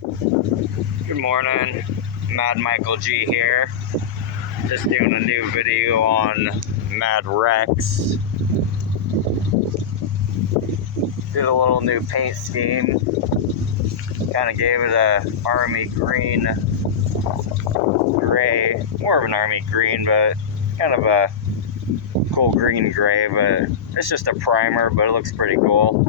Good morning, Mad Michael G here. Just doing a new video on madwrex. Did a little new paint scheme. Kind of gave it a army green gray, more of an army green, but kind of a cool green gray. But it's just a primer, but it looks pretty cool.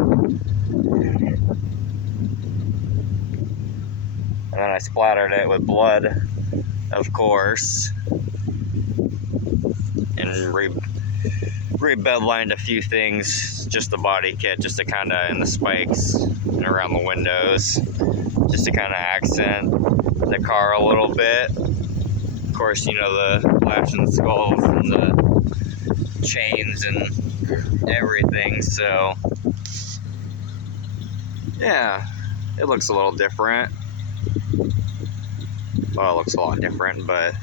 And then I splattered it with blood, of course, and re-bedlined a few things, just the body kit, just to kind of, in the spikes and around the windows, just to kind of accent the car a little bit. Of course, you know, the flashing skulls and the chains and everything, so yeah, it looks a little different. Well, it looks a lot different, but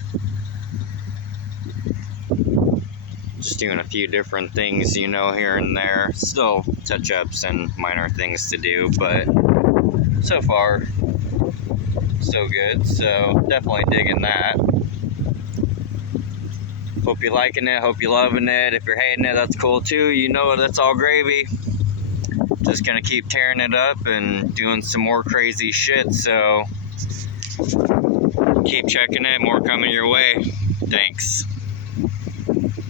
just doing a few different things, you know, here and there. Still touch-ups and minor things to do, but so far, so good. So definitely digging that. Hope you're liking it. Hope you're loving it. If you're hating it, that's cool too. You know, that's all gravy. Just gonna keep tearing it up and doing some more crazy shit. So keep checking it. More coming your way. Thanks.